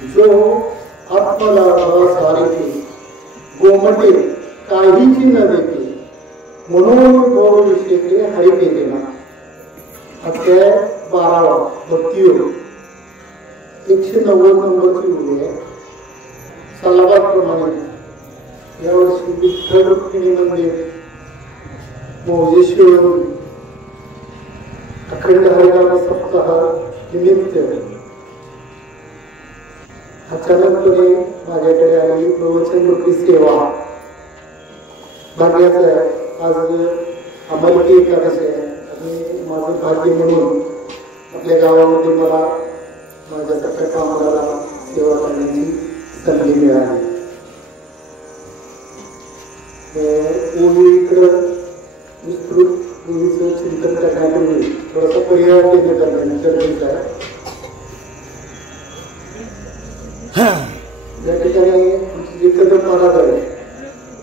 जो आत्मलाभासारिथे गोमटे काहीची न देते म्हणून गौर विषयके हरिके देना. अध्याय 12 भक्तियोग 190 नंबरची ओळी आहे. सल्लागाप्रमाणे यावर्षी विठ्ठल रुक्मिणी मंदिर मौजेश्वर अखंड हरिनाम सप्ताह निमित्त अचानकपणे माझ्याकडे आलेली प्रवचन रूपी सेवा भाग्याचं आहे. आज अमलकी एकादशी आहे आणि माझं भाग्य म्हणून आपल्या गावामध्ये मला माझ्यासारख्या कामाला सेवा करण्याची संधी मिळाली. ओळीकडं विस्तृत ओळीचं चिंतन करण्यापूर्वी थोडासा पर्याय गरजेचा आहे. या ठिकाणी जे कदम महाराज आहे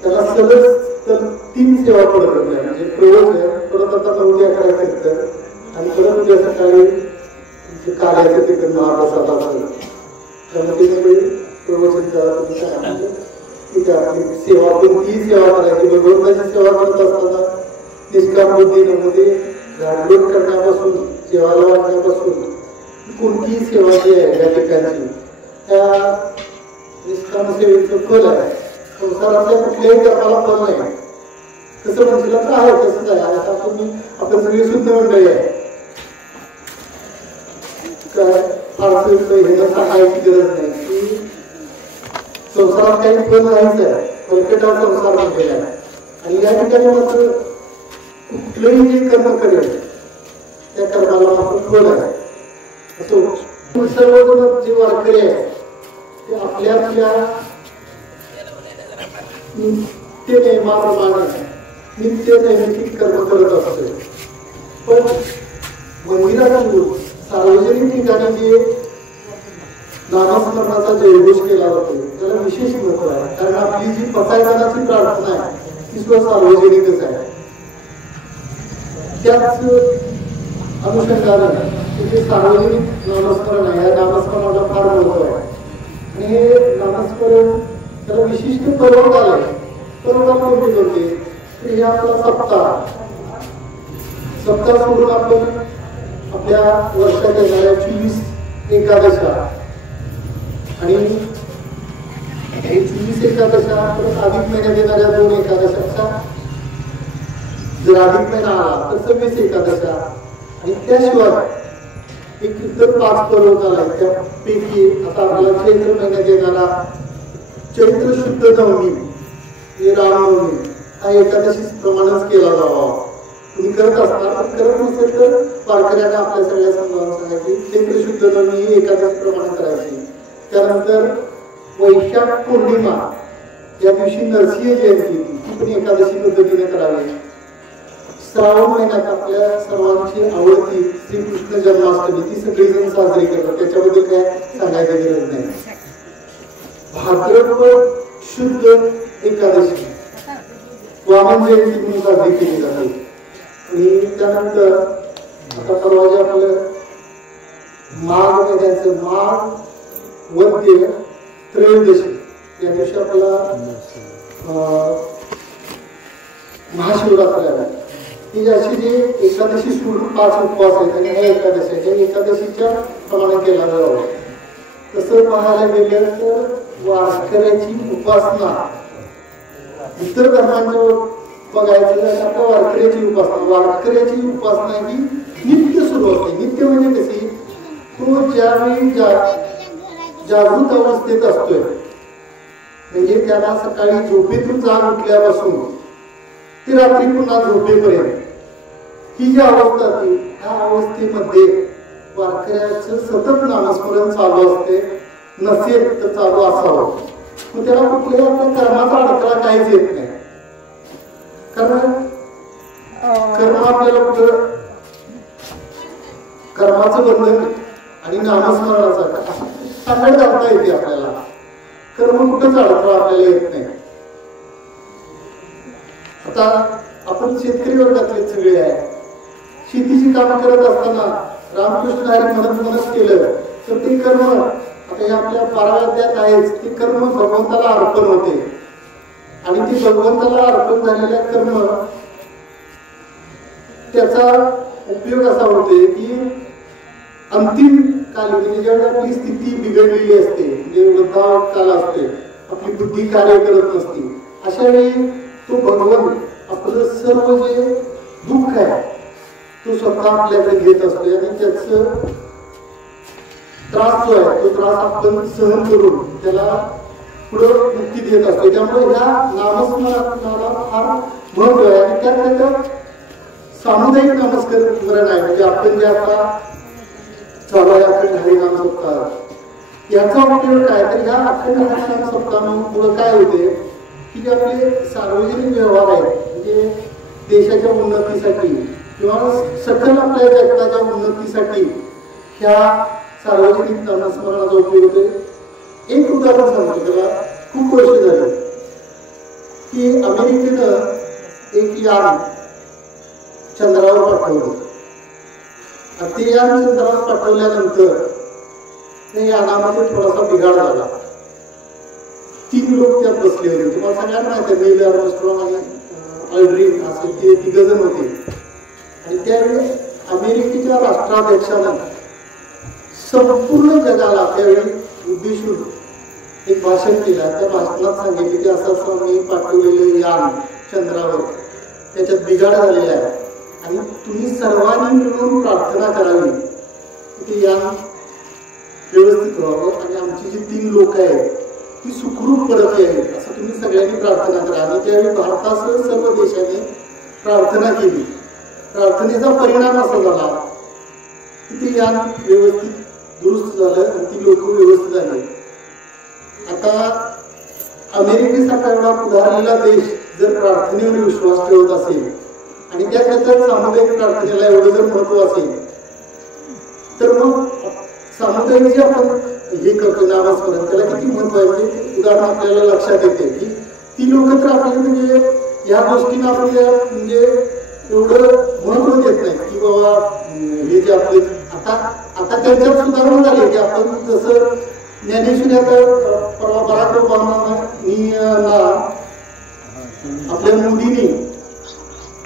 त्याला सलग तर 3 सेवा पडत होत्या. म्हणजे प्रवचन परत आता 9 ते 11 कीर्तन आणि परत उद्या सकाळी कार्याचं कीर्तन महाप्रसाद असतं. त्यामध्ये सगळी प्रवचन ठीक आहे. आपली सेवा कोणतीही सेवा करायची भगवंताची सेवा करत असताना निष्काम बुद्धीमध्ये झाडलोट करण्यापासून सेवाला वाटण्यापासून कोणतीही सेवा जी आहे या ठिकाणची त्या निष्काम सेवेचं फल आहे. संसारातल्या कुठल्याही कर्माला फल नाही. कसं म्हणशील तर आहे तसंच आहे. आता आपण सगळी शुद्ध मंडळी आहे. काय फारसं हे सांगायची गरज नाही की संसारात काही फल नाहीच आहे. फलकटा संसार म्हणलेला आहे. आणि या ठिकाणी मात्र कुठलंही जे कर्म करेल त्या कर्माला मात्र फल आहे. असं सर्वजण जे वारकरी आहे ते आपल्या नित्य नियमाप्रमाणे नित्य नैमित्तिक कर्म करत असते. पण मंदिरात सार्वजनिक ठिकाणी जे नामस्मरणाचा जयघोष केला जातो त्याला विशेष महत्व आहे. कारण आपली जी पसायदानाची प्रार्थना आहे ती सुद्धा सार्वजनिकच आहे. त्याच अनुषंगाने जे सार्वजनिक नामस्मरण आहे या नामस्मरणाला फार महत्व आहे. आणि हे नामस्मरण त्याला विशिष्ट पर्वत आलंय. पर्वत कोणते होते तर हे आपला सप्ताह सोडून आपण आपल्या वर्षात येणाऱ्या 24 एकादशा आणि हे 24 एकादशा परत अधिक महिन्यात येणाऱ्या 2 एकादशाचा जर अधिक महिना आला तर 26 एकादशा आणि त्याशिवाय एक इतर 5 पर्वत आला. त्यापैकी आता आपल्याला चैत्र महिन्यात येणारा चैत्र शुद्ध नवमी हे रामनवमी हा एकादशी प्रमाणेच केला जावा. तुम्ही करत असणार करत नसेल तर वारकऱ्यांना आपल्या सगळ्या समजावून सांगायची चैत्र शुद्ध नवमी ही एकादशी प्रमाणे करायची. त्यानंतर वैशाख पौर्णिमा या दिवशी नरसिंह जयंती ती पण एकादशी पद्धतीने करावी. श्रावण महिन्यात आपल्या सर्वांची आवडती श्रीकृष्ण जन्माष्टमी ती सगळेजण साजरी करतात. त्याच्याबद्दल काय सांगायची गरज नाही. भाद्रपद शुद्ध एकादशी वामन जयंती म्हणून साजरी केली जाते. आणि त्यानंतर आता परवा जे आपलं माघ महिन्याचं माघ वद्य त्रयोदशी या दिवशी आपल्याला महाशिवरात्री आहे. ही अशी जी एकादशी सोडून 5 उपवास आहेत आणि ह्या एकादशीच्या प्रमाणे केला जावं. तसं पाहायला गेलं तर वारकऱ्याची उपासना इतर धर्मांच्या बघायचं तर आपल्या वारकऱ्याची उपासना ही नित्य सुरू असते. नित्य म्हणजे कशी तो ज्यावेळी जागृत अवस्थेत असतोय म्हणजे त्याला सकाळी झोपेतून जाग उठल्यापासून ते रात्री पुन्हा झोपेपर्यंत ही जी अवस्था असते त्या अवस्थेमध्ये वारकऱ्याचं सतत नामस्मरण चालू असते. नसेल तर चालू असावं. मग त्याला कुठल्याही आपल्या कर्माचा अडथळा काहीच येत नाही. कारण कर्म आपल्याला कुठं कर्माचं बंधन आणि नामस्मरणाचा सांगड घालता येते आपल्याला. कर्म कुठंच अडथळा आपल्याला येत नाही. आता आपण शेतकरी वर्गातले सगळे आहे. शेतीची काम करत असताना रामकृष्ण हरी म्हणत केलं तर ते कर्म आता हे आपल्या 12व्या अध्यायात आहेच की कर्म भगवंताला अर्पण होते आणि ती भगवंताला अर्पण झालेल्या कर्म त्याचा उपयोग असा होते की अंतिम काल म्हणजे ज्यावेळी आपली स्थिती बिघडलेली असते, म्हणजे वृद्धाकाल असते, आपली बुद्धी कार्य करत नसते, अशा वेळी तो भगवान आपलं सर्व जे दुःख आहे तो स्वतः आपल्याकडे घेत असतो आणि त्याच त्रास जो आहे तो त्रास आपण सहन करून त्याला पुढे मुक्ती देत असतो. त्यामुळे ह्या नामस्मरणाला फार महत्व आहे आणि त्यात सामुदायिक नामस्मरण आहे. म्हणजे आपण जे आता चालू आहे अखंड हरिनाम सप्ताह, याचा उपयोग काय तर ह्या अखंड हरिनाम सप्ताहामुळे काय होते की जे आपले सार्वजनिक व्यवहार आहेत म्हणजे देशाच्या उन्नतीसाठी किंवा सकल आपल्या जगताच्या उन्नतीसाठी ह्या सार्वजनिक नामस्मरणाचा उपयोग होते. एक उदाहरण सांगतो, त्याला खूप वर्ष झाले की अमेरिकेनं एक यान चंद्रावर पाठवलं. ते यान चंद्रावर पाठवल्यानंतर त्या यानामध्ये थोडासा बिघाड झाला. 3 लोक त्यात बसले होते. तुम्हाला सगळ्यांना माहिती आहे नील आर्मस्ट्रॉंग आणि अल्ड्रिन असे ते 3 जण होते. आणि त्यावेळी अमेरिकेच्या राष्ट्राध्यक्षानं संपूर्ण जगाला त्यावेळी उद्देशून एक भाषण केलं. त्या भाषणात सांगितले की असं असं मी पाठवलेलं यान चंद्रावर त्याच्यात बिघाड झालेला आहे आणि तुम्ही सर्वांनी मिळून प्रार्थना करावी की ते यान व्यवस्थित व्हावं आणि आमची जी 3 लोक आहेत ती सुखरूप परत यावी असं तुम्ही सगळ्यांनी प्रार्थना करा. आणि त्यावेळी भारतासह सर्व देशाने प्रार्थना केली. प्रार्थनेचा परिणाम असा झाला की ते यान व्यवस्थित दुरुस्त झालं आणि ती लोक व्यवस्थित झाली. आता अमेरिकेसारखा एवढा पुढारलेला देश जर प्रार्थनेवर विश्वास ठेवत असेल आणि त्याच्यात सामुदायिक प्रार्थनेला एवढं जर महत्व असेल तर मग सामुदायिक जे आपण हे करतो नामस्मरण त्याला किती महत्व आहे. म्हणजे उदाहरण आपल्याला लक्षात येते की ती लोक तर आपल्याला म्हणजे या गोष्टींना आपल्या म्हणजे एवढं महत्व देत नाही की बाबा हे जे आपले आता त्यांच्यात सुधारणा झाली की आपण जसं ज्ञानेश्वरी आता परवा बराक ओबामांनी आपल्या मोदींनी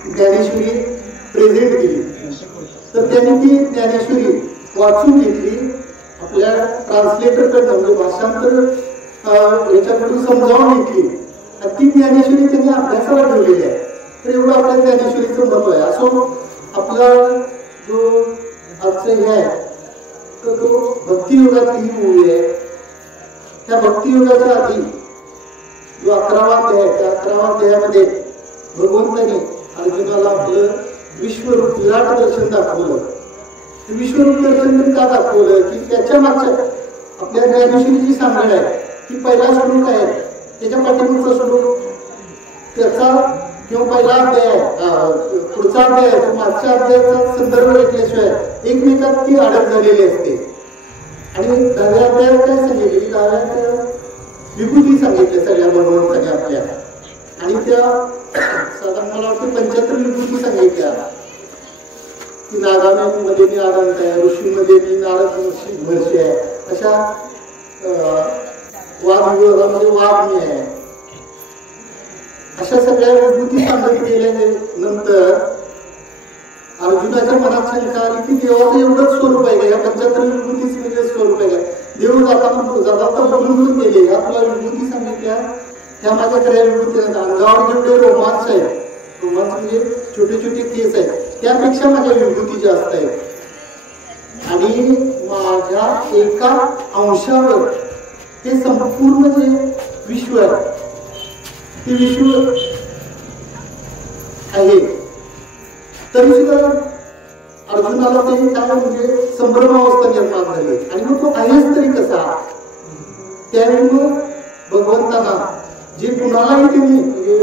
ज्ञानेश्वरी प्रेझेंट केली तर त्यांनी ती ज्ञानेश्वरी वाचून घेतली. आपल्या ट्रान्सलेटरकडनं म्हणजे भाषांतर याच्याकडून समजावून घेतली आणि ती ज्ञानेश्वरी त्यांनी अभ्यासाला ठेवलेली आहे. तर एवढं आपल्या ज्ञानेश्वरीचं महत्व आहे. असो आपला जो आजचं हे आहे तर तो भक्तियुगातली ही मूवी आहे. त्या भक्तियुगाच्या आधी जो 11वा अध्याय आहे त्या 11व्या अध्यायामध्ये भगवंताने अर्जुनाला आपलं विश्वरूप विराट दर्शन दाखवलं. विश्वरूप दर्शन का दाखवलं की त्याच्या मागच्या आपल्या ज्ञानेश्वरीची सांगड आहे की पहिला श्लोक आहे त्याच्या पाठीमागचा श्लोक त्याचा किंवा पहिला अध्याय आहे पुढचा अध्याय आहे मागच्या अध्यायाचा संदर्भ घेतल्याशिवाय एकमेकात ती अडक झालेली असते. आणि 10व्या अध्यायात काय सांगितले की 10व्या अध्यायात विभूती सांगितल्या सगळ्या भगवंताने आपल्या आणि त्या साधारण मला वाटतं 75 विभूती सांगितल्या की नागामध्ये मी आनंद आहे, ऋषीमध्ये मी नारद महर्षी आहे, अशा वादविवादामध्ये वाद मी आहे, अशा सगळ्या विभूती सांगितल्या गेल्यानंतर अर्जुनाच्या मनात शंका आली की देवाचं एवढंच स्वरूप आहे का या 75 विभूतीच म्हणजे स्वरूप आहे का. देव जाता बोलून गेले ह्या तुला विभूती सांगितल्या ह्या माझ्या खऱ्या विभूती अंगावर जेवढे रोमांच आहे रोमांच म्हणजे छोटे छोटे केस आहेत त्यापेक्षा माझ्या विभूती जास्त आहेत आणि माझ्या एका अंशावर हे संपूर्ण जे विश्व आहे ते विश्व आहे. तरी सुद्धा अर्जुनाला ते काय म्हणजे संभ्रमावस्था निर्माण झाली आणि मग तो आहेच तरी कसा. त्यावेळी मग भगवंतांना जे कुणालाही त्यांनी म्हणजे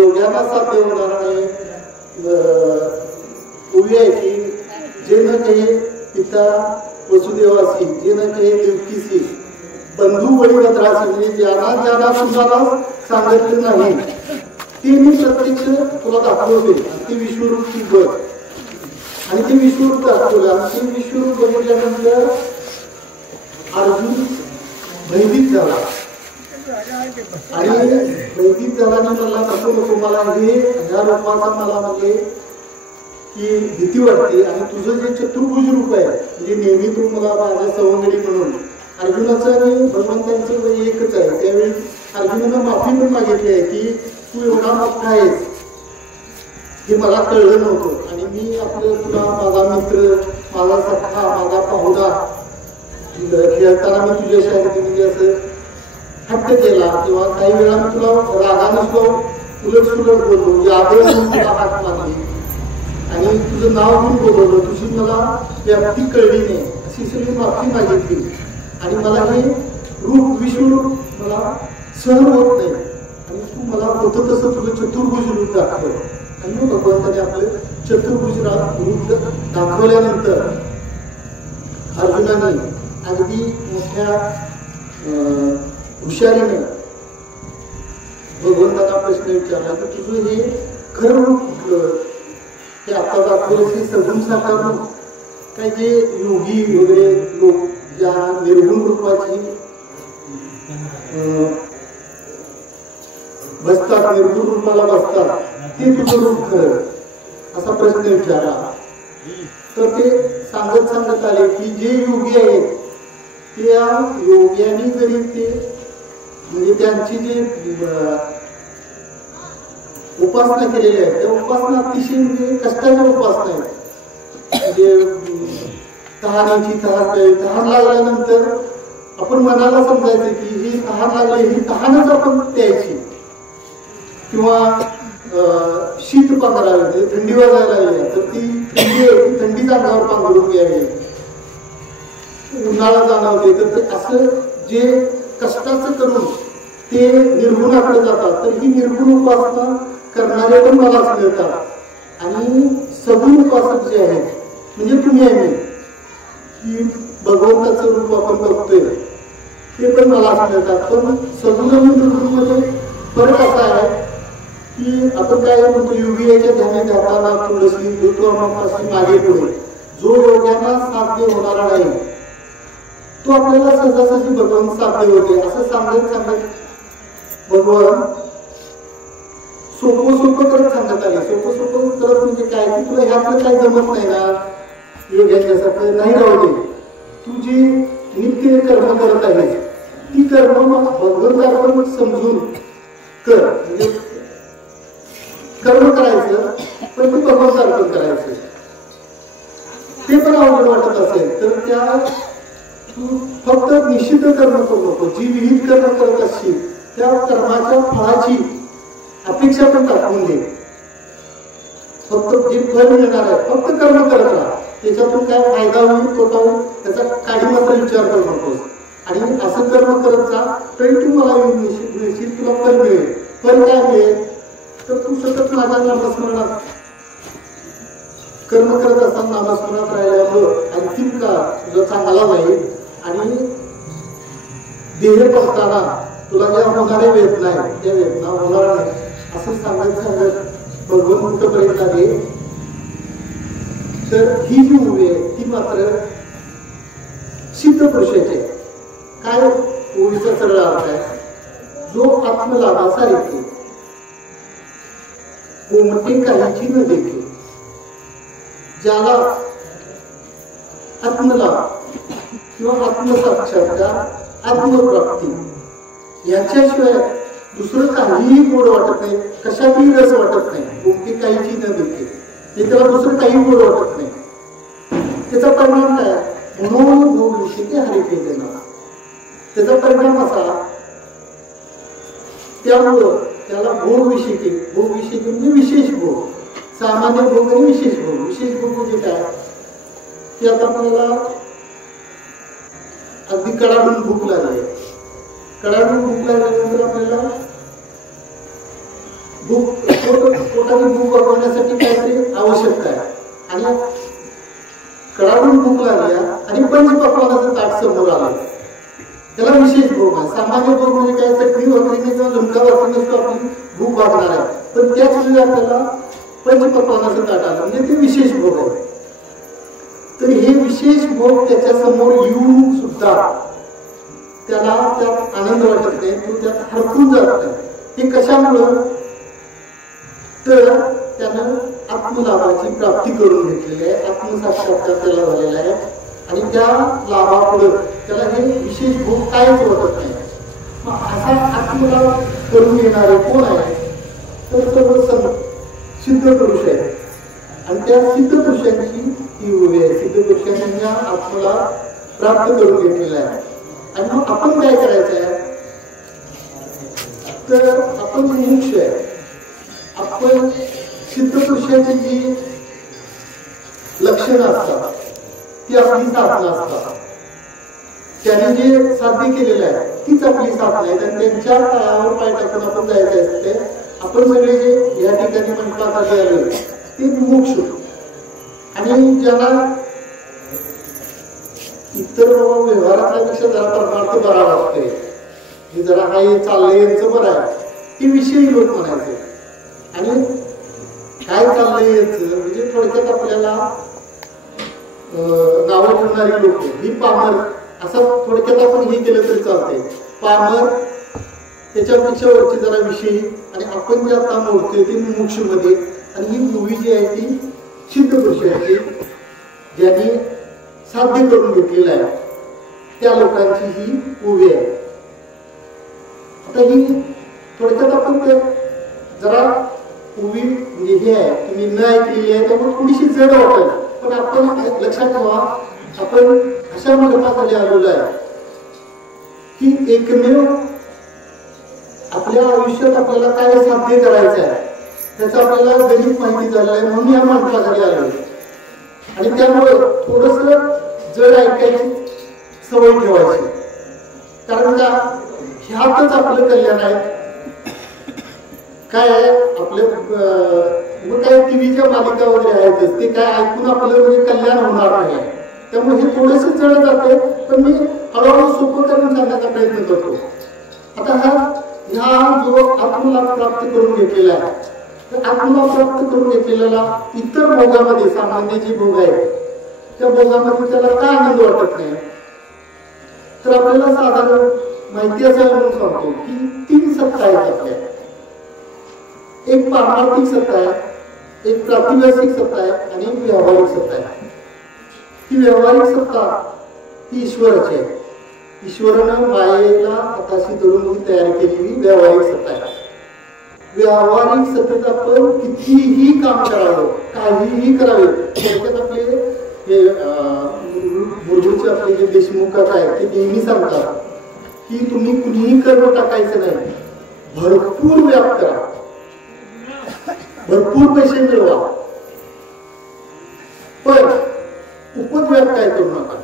योग्यांना साध्य होणार नाही उभी आहे की जे न काही पिता वसुदेवासी जे न काही देवकीसी बंधू वडीलरासी म्हणजे ज्यांना सुद्धा सांगितलं नाही ते मी प्रत्यक्ष तुला दाखवते ते विश्वरूप तू बघ आणि ते विश्वरूप दाखवलं आणि ते विश्वरूप बघितल्यानंतर अर्जुन भयभीत झाला आणि भयभीत झाला आणि मला नको नको मला ह्या रूपाचा मला म्हणजे की भीती वाटते आणि तुझं जे चतुर्भुज रूप आहे म्हणजे नेहमी तू मला माझ्या सवंगडी म्हणून अर्जुनाचं आणि भगवंतांचं एकच आहे. त्यावेळी अर्जुनानं माफी पण मागितली आहे की तू एवढा मोठा आहेस हे मला कळलं नव्हतं आणि मी आपलं तुला माझा मित्र माझा सखा माझा पाहुणा खेळताना मी तुझ्याशी म्हणजे असं हट्ट केला किंवा काही वेळा मी तुला रागानं सुद्धा उलट सुलट बोललो यादव म्हणून तुला हात मारली आणि तुझं नाव घेऊन बोलवलं तुझी मला व्याप्ती कळली नाही अशी सगळी माफी मागितली आणि मला हे रूप विश्वरूप मला सहन होत नाही आणि तू मला होतं तसं तुझं चतुर्भुज रूप दाखवलं आणि मग भगवंताने आपलं चतुर्भुज रूप दाखवल्यानंतर अर्जुनाने अगदी मोठ्या हुशारीने भगवंताला प्रश्न विचारला की तुझं हे खरं रूप कुठलं ते आता दाखवलं हे सगुण साकार रूप काय जे योगी वगैरे लोक ज्या निर्गुण रूपाची बसतात निर्गुण रूपाला बसतात ते तुझं रूप खरं असा प्रश्न विचारला तर ते सांगत आले की जे योगी आहेत त्या योग्याने जरी ते म्हणजे त्यांची जी उपासना केलेली आहे त्या उपासना अतिशय म्हणजे कष्टाच्या उपासना आहेत म्हणजे तहान लागल्यानंतर आपण मनाला समजायचं की ही तहान लागली ही तहानच आपण प्यायची किंवा शीत पांघरावी म्हणजे थंडी वाजायला लागली तर ती थंडीच अंगावर पांघरून घ्यावी उन्हाळा जाणवते तर ते असं जे कष्टाचं करून ते निर्गुणाकडे जातात तर ही निर्गुण उपासना करणारे पण मलाच मिळतात आणि सगुण उपासक जे आहेत म्हणजे तुम्ही आहे की भगवंताचं रूप आपण बघतोय ते पण मलाच मिळतात पण सगुण आणि निर्गुण मध्ये फरक असा आहे की आपण काय म्हणतो योगी याच्या ध्याने जाताना तुळशी ऋतुअमापासून मागे पुढे जो योग्यांना साध्य होणारा नाही तो आपल्याला सहजासहजी भगवान साध्य होते असं सांगत भगवान सोपं करत सांगत आले सोपं करत म्हणजे काय की तुला ह्यातलं काय जमत नाही ना योग्यासारखं नाही राहू दे तू जी नित्य कर्म करत आहेस ती कर्म भगवंताला समजून कर म्हणजे कर्म करायचं पण ते भगवंतार्पण करायचं ते पण अवघड वाटत असेल तर त्या तू फक्त निश्चित कर्म करू नको जी विहित कर्म करत असशील त्या कर्माच्या फळाची अपेक्षा पण टाकून दे फक्त जे फळ मिळणार आहे फक्त कर्म करत राहा त्याच्यातून काय फायदा होईल तोटा होईल त्याचा काही मात्र विचार करू नकोस आणि असं कर्म करत जा तरी तू मला मिळशील तुला फळ मिळेल फळ काय मिळेल तर तू सतत माझ्या नामस्मरणात कर्म करत असताना नामस्मरणात राहिल्यामुळं अंतिम काळ तुझा चांगला जाईल आणि देह पडताना तुला ज्या होणाऱ्या वेदना आहेत त्या वेदना होणार नाही असं सांगत भगवंत कुठपर्यंत आले तर ही जी उभी आहे ती मात्र सिद्ध पुरुषाची काय ओळीचा सरळ अर्थ आहे जो आत्मलाभासारखे कोमटे काहीची न देखे ज्याला आत्मलाभ किंवा आत्मसाक्षात्कार आत्मप्राप्ती याच्याशिवाय दुसरं काहीही गोड वाटत नाही कशातही रस वाटत नाही कोणती काहीची न देते हे त्याला दुसरं काही गोड वाटत नाही त्याचा परिणाम काय म्हणून भोग विषयी हरी केलेला त्याचा परिणाम असा त्यामुळं त्याला भोग विषयी म्हणजे विशेष भोग सामान्य भोग आणि विशेष भोग म्हणजे काय की आता आपल्याला अगदी कडाडून भूक लागली लागल्यानंतर आपल्याला पोटाची भूक भागवण्यासाठी काहीतरी आवश्यकता आहे आणि कडाडून भूक लागल्या आणि पंचपक्वान्नाचं ताट समोर आलं त्याला विशेष भोग आहे सामान्य भोग म्हणजे काय चटणी भाकरीने किंवा झुणका भाकरीने तो आपली भूक भागणार आहे पण त्याच वेळी आपल्याला पंचपक्वान्नाचं ताट आलं म्हणजे ते विशेष भोग आहे तर हे विशेष भोग त्याच्या समोर येऊन सुद्धा त्याला त्यात आनंद वाटत नाही, तो त्यात हरपून जात नाही. हे कशामुळं? तर त्यानं आत्मलाभाची प्राप्ती करून घेतलेली आहे, आत्मसाक्षात्कार त्याला झालेला आहे आणि त्या लाभापुढे त्याला हे विशेष भोग कायच वाटत नाही. मग असा आत्मलाभ करून घेणारे कोण आहे? तर सर्व सिद्ध पुरुष आहे आणि त्या सिद्ध पुरुषांची ही उभी आहे. सिद्ध पुरुषांनी आत्मलाभ प्राप्त करून घेतलेला आहे. आणि मग आपण काय करायचं आहे? तर आपण मुमुक्ष आहे. आपण सिद्ध पुरुषांची जी लक्षणं असतात ती आपली साधना असतात. त्यांनी जे साध्य केलेलं आहे तीच आपली साधना आहे आणि त्यांच्या पायावर पाय टाकून आपण जायचं असते. आपण सगळे जे या ठिकाणी मंडपासाठी आलो ते मुमुक्ष आणि ज्यांना इतर व्यवहारापेक्षा जरा परमार्थ बरा वाटतोय, हे जरा हा हे चाललंय यांचं बरं आहे, हे विषयी लोक म्हणायचे. आणि काय चाललंय याचं म्हणजे थोडक्यात आपल्याला नावं ठेवणारी लोक ही पामर, असं थोडक्यात आपण हे केलं तरी चालतंय. पामर त्याच्यापेक्षा वरची जरा विषयी आणि आपण जे आता मोडतोय ते मुमुक्षमध्ये. आणि ही मूवी जी आहे ती सिद्ध पुरुषांची ज्यांनी साध्य करून घेतलेलं आहे त्या लोकांची ही उभी आहे. आता ही थोडक्यात आपण ते जरा उभी म्हणजे हे आहे, तुम्ही न ऐकलेली आहे त्यामुळे थोडीशी जड वाटेल, पण आपण लक्षात ठेवा आपण अशा मंडपाखाली आलेलो आहे की एकमेव आपल्या आयुष्यात आपल्याला काय साध्य करायचं आहे त्याचं आपल्याला गणित माहिती झालं आहे म्हणून या मंडपाखाली आलो. आणि त्यामुळे थोडस जड ऐकायची सवय ठेवायची, कारण का ह्यातच आपलं कल्याण आहे. काय आहे आपल्या मग काय टीव्हीच्या मालिका वगैरे आहेतच, ते काय ऐकून आपलं म्हणजे कल्याण होणार नाही. त्यामुळे हे थोडेसे जड जाते, पण मी हळूहळू सोपं करून सांगण्याचा प्रयत्न करतो. आता हा जो आत्मलाभ प्राप्त करून घेतलेला आहे, तर आत्मलाभ प्राप्त करून घेतलेला इतर भोगामध्ये सामान्य जे भोग आहे त्या भोगामध्ये त्याला काय आनंद वाटत नाही? तर आपल्याला साधारण माहिती असावी म्हणून सांगतो की 3 सत्ता आहेत आपल्या. एक पारमार्थिक सत्ता आहे, एक प्रातिभासिक सत्ता आहे आणि एक व्यावहारिक सत्ता आहे. ही व्यावहारिक सत्ता ही ईश्वराची आहे. ईश्वरानं मायेला हाताशी धरून ही तयार केलेली व्यावहारिक सत्ता आहे. व्यावहारिक सत्तेत आपण कितीही काम करावं, काहीही करावे, त्याच्यात आपले हे मुरगुडचे आपले जे देशमुख आहे ते नेहमी सांगतात की तुम्ही कुणीही कर्म टाकायचं नाही, भरपूर व्याप करा, भरपूर पैसे मिळवा, पण उपद्व्याप काय करू नका.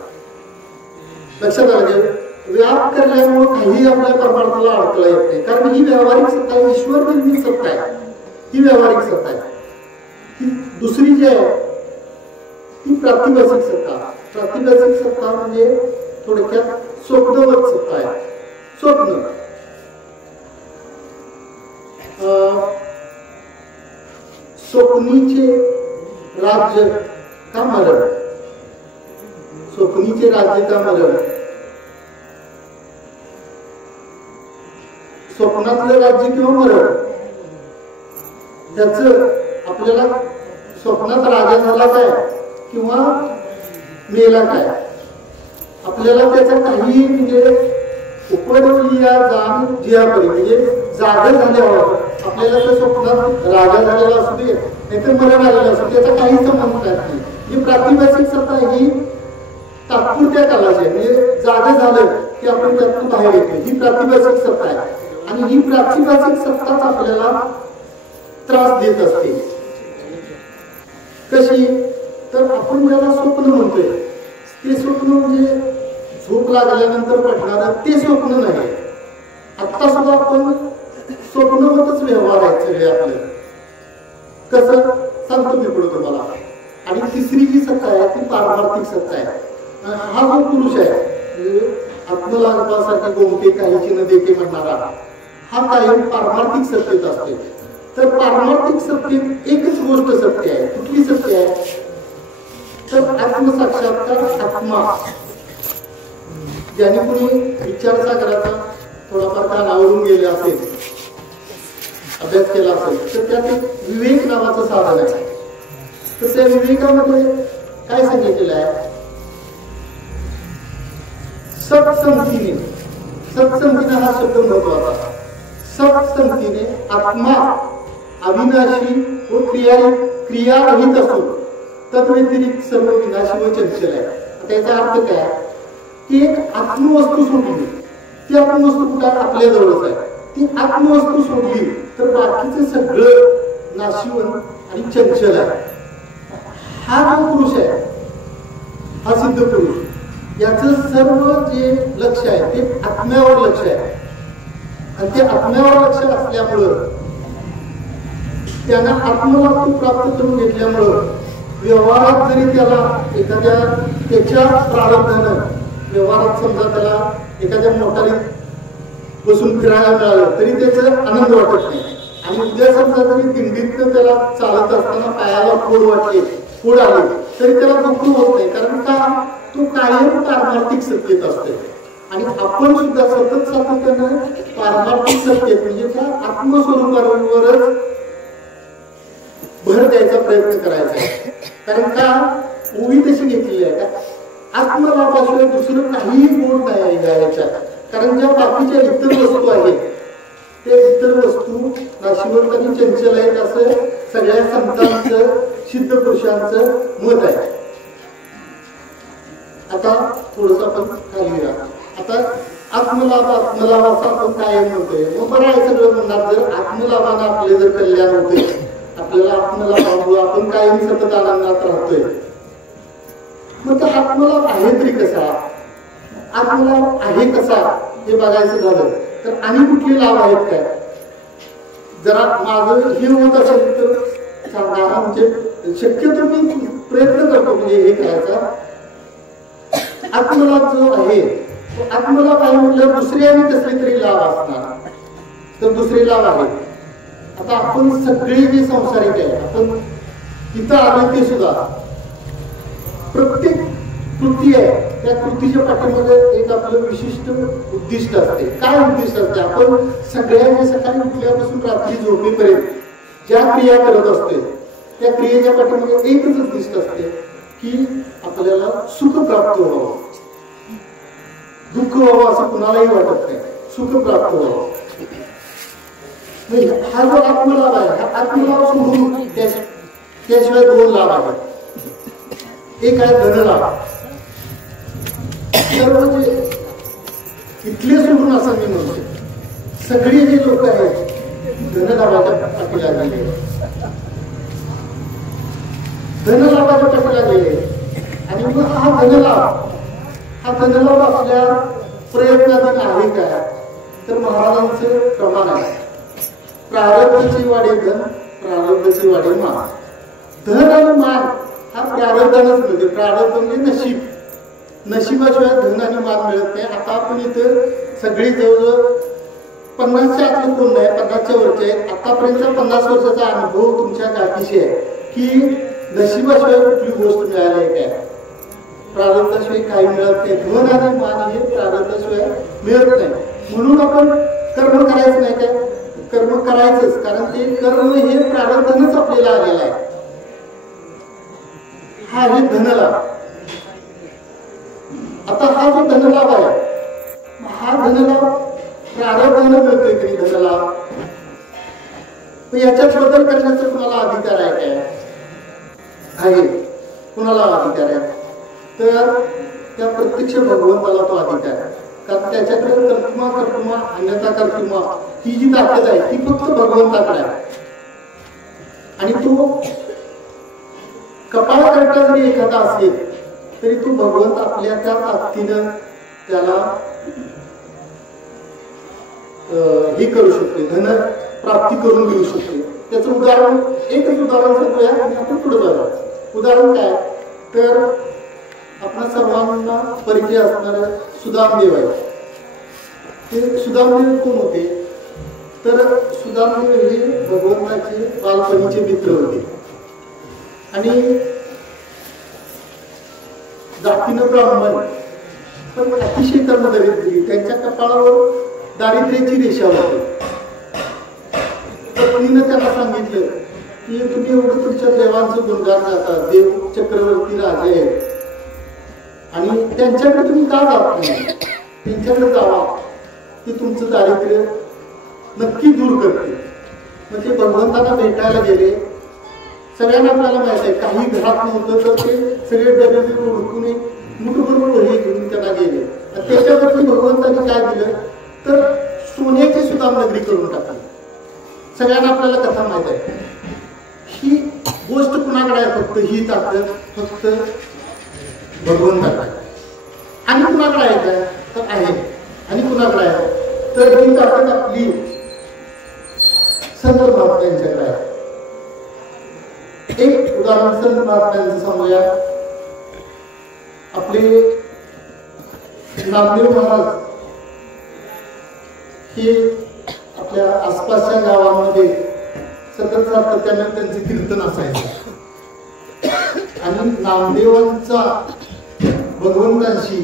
लक्षात आलं? व्याप करण्यामुळे काही आपल्या परमार्थाला अडकला येत नाही, कारण ही व्यावहारिक सत्ता आहे, ईश्वर निर्मित सत्ता आहे, ही व्यावहारिक सत्ता आहे. ही दुसरी जी आहे ती प्रातिभासिक सत्ता. प्रातिभासिक सत्ता म्हणजे थोडक्यात स्वप्नवत सत्ता आहे. स्वप्न स्वप्नीचे राज्य का मरण, स्वप्नीचे राज्य का मरण, स्वप्नातलं राज्य किंवा मरण, त्याच आपल्याला स्वप्नात राजा झाला काय किंवा मेला काय, आपल्याला त्याचा काही म्हणजे उपरिया जाण जियापरी म्हणजे जागा झाल्यावर आपल्याला त्या स्वप्नात राजा झालेला असू दे नाहीतर मरण आलेला असू, त्याचा काही संबंध नाही. ही प्रातिभासिक सत्ता ही तात्पुरत्या कालाची आहे, म्हणजे जागा झालं की आपण त्यातून बाहेर येतो. ही प्रातिभासिक सत्ता आहे आणि ही प्रातिभासिक सत्ताच आपल्याला त्रास देत असते. कशी? तर आपण ज्याला स्वप्न म्हणतोय ते स्वप्न म्हणजे झोप लागल्यानंतर पडणार ते स्वप्न नाही. आता सुद्धा आपण स्वप्नवतच व्यवहार आहेत सगळे आपले. कसं सांगतो मी पुढे तुम्हाला. आणि तिसरी जी सत्ता आहे ती पारमार्थिक सत्ता आहे. हा जो पुरुष आहे आत्मलाभासाठी गोमटे काही चिन्ह देते म्हणणारा हा कायम पारमार्थिक सत्तेत असते. तर पारमार्थिक सत्तेत एकच गोष्ट सत्य आहे. कुठली सत्य आहे? तर आत्मसाक्षात्कार, आत्मा ज्याने कोणी विचारसागराचा थोडाफार कान आवरून गेले असेल, अभ्यास केला असेल, तर त्यात एक विवेक नावाचं साधन आहे. तर त्या विवेकामध्ये काय सांगितलेलं आहे? सत्संगतीने, सत्संगतीने हा शब्द महत्वाचा. सत्संगतीने आत्मा अविनाशी व क्रियारहित असतो, तद्व्यतिरिक्त सर्व विनाशी व चंचल आहे. आता याचा अर्थ काय? की एक आत्मवस्तू सोडली, ती आत्मवस्तू कुठं आपल्या जवळच आहे, ती आत्मवस्तू सोडली तर बाकीचं सगळं नाशिवंत आणि चंचल आहे. हा जो पुरुष आहे, हा सिद्ध पुरुष, याचं सर्व जे लक्ष आहे ते आत्म्यावर लक्ष आहे. आणि ते आत्म्यावर लक्ष असल्यामुळं त्यांना आत्मलाभ प्राप्त करून घेतल्यामुळं व्यवहारात जरी त्याला एखाद्या त्याच्या प्रारब्धानं व्यवहारात समजा त्याला एखाद्या मोटारीत बसून फिरायला मिळालं तरी त्याचा आनंद वाटत नाही. आणि उद्या समजा जरी दिंडीतनं त्याला चालत असताना पायाला फोड वाटले, फोड आले, तरी त्याला दुःख होत नाही. कारण का? तो कायम पारमार्थिक सत्तेत असते. आणि आपण सुद्धा सतत सातत्यानं पारमार्थिक सत्तेत म्हणजे त्या आत्मस्वरूपावरच भर द्यायचा प्रयत्न करायचा आहे. कारण का? ओवी तशी घेतलेली आहे का? आत्मलाभाशिवाय दुसरं काहीही गुण नाही याच्यात. कारण ज्या बाकीच्या इतर वस्तू आहेत त्या इतर वस्तू नाशिवंत आणि चंचल आहेत असं सगळ्या संतांचं, सिद्ध पुरुषांचं मत आहे. आता थोडस आपण खाली राहा. आता आत्मलाभ आत्मलाभ असं आपण कायम म्हणतोय. मग बरं आहे सगळं म्हणणार, जर आत्मलाभानं आपले जर कल्याण होते, आपल्याला आत्मलाभामुळे आपण कायम सतत आनंदात राहतोय, मग तो आत्मलाभ आहे तरी कसा? आत्मलाभ आहे कसा हे बघायचं झालं तर आणि कुठले लाभ आहेत काय? जरा माझं हे होत असेल तर सांगा. म्हणजे शक्यतो मी प्रयत्न करतो म्हणजे हे करायचा. आत्मलाभ जो आहे, आत्मलाभ आहे म्हटल्यावर दुसरे आणि कसले तरी लाभ असणार, तर दुसरे लाभ आहेत. आता आपण सगळे जे संसारिक आहे, आपण इथं आलो ते सुद्धा प्रत्येक कृती आहे, त्या कृतीच्या पाठीमध्ये एक आपलं विशिष्ट उद्दिष्ट असते. काय उद्दिष्ट असते? आपण सगळ्यांनी सकाळी उठल्यापासून रात्री झोपेपर्यंत ज्या क्रिया करत असते त्या क्रियेच्या पाठीमध्ये एकच उद्दिष्ट असते की आपल्याला सुख प्राप्त व्हावं, दुःख व्हावं असं कुणालाही वाटत नाही, सुख प्राप्त व्हावं. हा जो आत्मलाभ आहे, हा आत्मलाभ सोडून त्याशिवाय दोन लाभ आहेत. एक आहे धनलाभ. सर्व जे इथले सोडून असं मी म्हणतो, सगळे जे लोक आहेत धनलाभाच्या पाठीला गेले, धनलाभाच्या पाठीला गेले. आणि मग हा धनलाभ आपल्या प्रयत्नातून आहे काय? तर महाराजांचं प्रमाण आहे, प्रारब्धाची वाढे धन, प्रारब्धाची वाढे मान. धन आणि मान हा प्रारब्धानच मिळते. प्रारब्ध म्हणजे नशीब, नशिबाशिवाय धन आणि मान मिळत नाही. आता आपण इथं सगळी जवळजवळ 50च्या आतले कोण नाही, 50च्या वरचे आहेत. आतापर्यंतचा 50 वर्षाचा अनुभव तुमच्या गाठीशी आहे की नशिबाशिवाय कुठली गोष्ट मिळाली आहे काय? प्रारब्धाशिवाय काही मिळत नाही. धन आणि मान हे प्रारब्धाशिवाय मिळत नाही. म्हणून आपण कर्म करायचं नाही काय? कर्म करायचंच, कारण ते कर्म हे प्रारब्धानच आपल्याला आलेलं आहे. हा आहे धनलाभ. आता हा जो धनलाभ आहे, हा धनलाभ प्रारब्धानं मिळतोय की धनलाभ? याच्यात बदल करण्याचा कुणाला अधिकार आहे काय? आहे. कुणाला अधिकार आहे? तर त्या प्रत्यक्ष भगवंताला तो अधिकार आहे. कारण त्याच्याकडे कर्तुमा अन्यथा कर्तुमा ही जी ताकद आहे ती फक्त भगवंताकडे आहे. आणि तो कपाळाकरता जरी एखादा असेल तरी तो भगवंत आपल्या त्या ताकदीनं त्याला हे करू शकते, धन प्राप्ती करून देऊ शकते. त्याचं उदाहरण, एकच उदाहरण सांगूया आणि आपण पुढे जाऊया. उदाहरण काय? तर आपल्या सर्वांना परिचय असणारे सुदामदेव आहे. ते सुदामदेव कोण होते? तर सुदामदेव हे भगवंताचे बालपणीचे मित्र होते आणि जातीनं ब्राह्मण, पण अतिशय कर्मदरिद्री, त्यांच्या कपाळावर दारिद्र्याची रेषा होती. पत्नीनं त्यांना सांगितलं की तुम्ही एवढं तुमच्या देवांचं गुणगान गाता, देव चक्रवर्ती राजे आहेत आणि त्यांच्याकडे तुम्ही का जात नाही? त्यांच्याकडे जावा, ते तुमचं दारिद्र्य नक्की दूर करते. मग ते भगवंतांना भेटायला गेले. सगळ्यांना आपल्याला माहित आहे काही घरात नव्हतं तर ते सगळे डबे ओळखून मुठभर हे घेऊन त्यांना गेले. त्याच्यावरती भगवंतांनी काय दिलं तर सोन्याची सुद्धा नगरी करून टाकली. सगळ्यांना आपल्याला कथा माहित आहे. ही गोष्ट कुणाकडे आहे? फक्त ही ताकद फक्त भगवंताकडे. आणि कुणाकडे आहे काय तर आहे. आणि कुणाकडे आहे तर ही ताकद आपली संत महात्म्यांच्याकडे आहे. एक उदाहरण संत महात्म्यांचं सांगूया. आपले नामदेव महाराज हे आपल्या आसपासच्या गावांमध्ये सतत सातत्यानं त्यांचे कीर्तन असायचे. आणि नामदेवांचा भगवंतांशी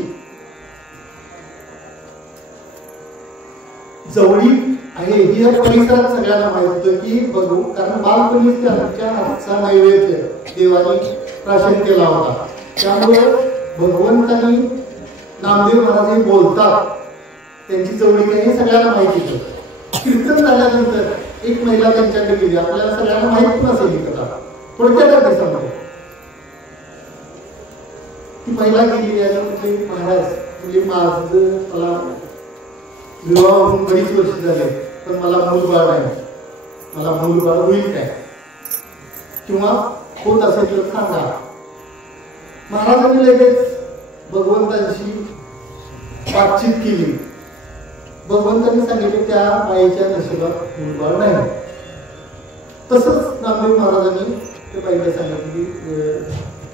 जवळी आहे ही या परिसरात सगळ्यांना माहित होतं की बघू, कारण बालपणीच त्यांच्या हातचा नैवेद्य देवानी प्राशन केला होता. त्यामुळे भगवंतांनी नामदेव महाराज बोलतात त्यांची जवळीक आहे हे सगळ्यांना माहिती होतं. कीर्तन झाल्यानंतर एक महिला त्यांच्याकडे गेली. आपल्याला सगळ्यांना माहित नसेल ही कथा, थोडक्यात अगदी सांगतो. ती महिला गेली आणि म्हटली महाराज म्हणजे माझं मला विवाह होऊन बरीच वर्ष झाले पण मला मूलबाळ नाही, मला मूलबाळ होईल काय किंवा होत असेल तर सांगा. महाराजांनी लगेच भगवंतांशी बातचीत केली. भगवंतांनी सांगितले त्या बाईच्या नशिबात मूलबाळ नाही. तसंच नामदेव महाराजांनी त्या बाईला सांगितलं की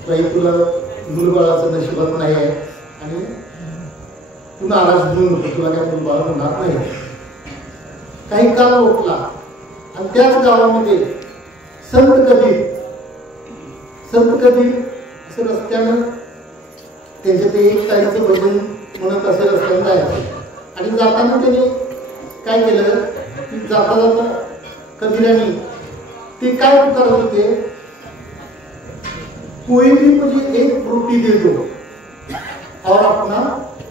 बाई तुला मूलबाळाचं नशिबात नाही आहे आणि तू नाराज घेऊन होतो, तुला काय मूलबाळ होणार नाही. काही काळ उठला आणि त्याच गावामध्ये संत कबीर असं रस्त्यानं त्यांचे ते एक ताईचं भजन म्हणत असे रस्त्यानं जायचे. आणि जाताना त्याने काय केलं की जाता जाता कबीराने ते काय करत होते, कोई भी मुझे एक रोटी दे दो और अपना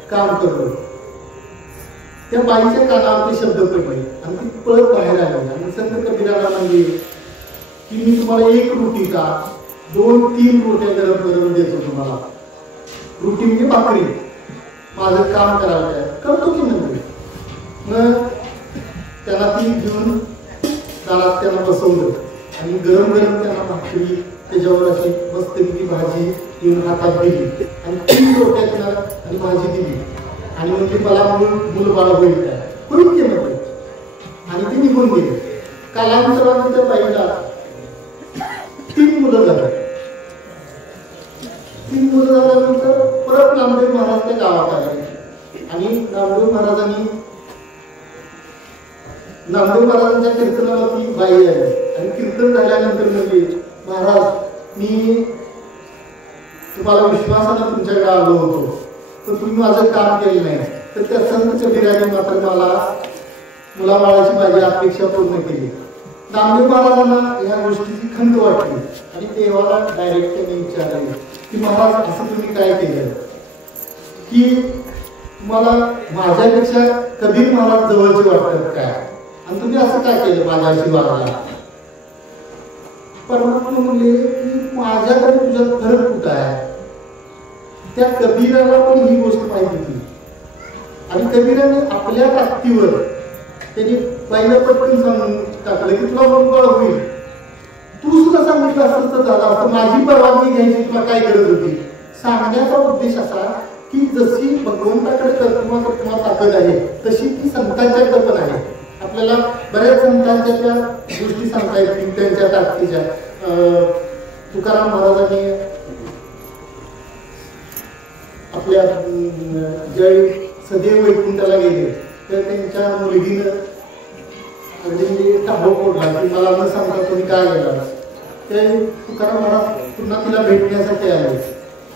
काम करो. त्या बाईच्या कानावर ते शब्द पडले आणि ती पळत बाहेर आली आणि संत कबीराला म्हणले की मी तुम्हाला एक रोटी का 2-3 रोट्या गरम करून देतो तुम्हाला. रोटी म्हणजे भाकरी, माझं काम करायला करतो की नाही. मग त्याला ती घेऊन दारात त्यांना बसवलं आणि गरम गरम त्यांना भाकरी त्याच्यावर अशी मस्तपैकी भाजी घेऊन हातात दिली आणि 3 रोट्या त्यांना आणि भाजी दिली आणि म्हणजे मला मूलबाळ होईल काय होईल की नाही आणि ती निघून गेली. कालांतराने त्या बाईला 3 मुलं झाली. 3 मुलं झाल्यानंतर परत नामदेव महाराज त्या गावात आले आणि नामदेव महाराजांच्या कीर्तनाला ती बाई आली आणि कीर्तन झाल्यानंतर म्हणजे महाराज मी तुम्हाला विश्वासानं तुमच्याकडे आलो होतो पण तुम्ही माझं काम केलं नाही. तर त्या संत कबीराने मात्र मला मुलाबाळाची माझी अपेक्षा पूर्ण केली. नामदेव महाराजांना या गोष्टीची खंत वाटली आणि देवाला डायरेक्ट त्यांनी विचारले की महाराज असं तुम्ही काय केलं की मला माझ्यापेक्षा कबीर महाराज जवळचे वाटतात काय आणि तुम्ही असं काय केलं माझ्याशी वागायला. परमात्मा म्हणले की माझ्याकडे तुझ्यात फरक कुठं आहे. त्या कबीराला पण ही गोष्ट माहिती होती आणि कबीराने आपल्या ताकदीवर त्यांनी पहिलं पटकन सांगून टाकलं की तुला मूलबाळ होईल. तू सुद्धा सांगितलं असं तर झालं असतं, माझी परवानगी घ्यायची तुला काय गरज होती. सांगण्याचा उद्देश असा की जशी भगवंताकडे कर्तृत्व ताकद आहे तशी ती संतांच्याकडे पण आहे. आपल्याला बऱ्याच संतांच्या त्या गोष्टी सांगता येतील त्यांच्या ताकदीच्या. तुकाराम महाराजांनी आपल्या ज्यावेळी सदैव वैकुंठाला गेले तर त्यांच्या मुलगीनं अगदी टाळो फोडला की मला न सांगता तुम्ही काय गेला. ते तुकाराम महाराज पुन्हा तिला भेटण्यासाठी आले.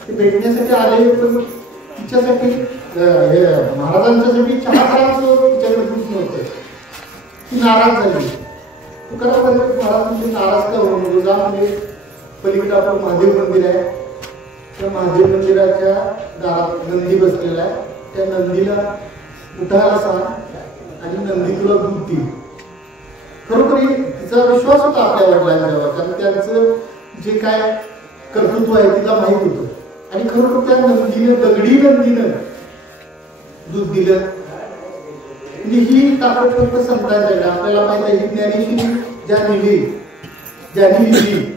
ते भेटण्यासाठी आले पण तिच्यासाठी हे महाराजांच्यासाठी चहा करायचं तिच्याकडे दूध नव्हतं. ती नाराज झाली. तुकाराम महाराज म्हणजे नाराज का होऊ नको जा म्हणजे पलीकडे आपलं महादेव मंदिर आहे. त्या महादेव मंदिराच्या दारात नंदी बसलेला आहे. त्या नंदीला उठायला सांग आणि नंदी तुला दूध देईल. खरोखर तिचा विश्वास होता आपल्या वडिलांच्यावर, कारण त्यांचं जे काय कर्तृत्व आहे तिला माहित होतं. आणि खरोखर त्या नंदीने दगडी नंदीनं दूध दिलं. म्हणजे ही ताकद फक्त संतांच्याकडे. आपल्याला माहित आहे ही ज्ञानेश्वरी ज्यांनी लिहिली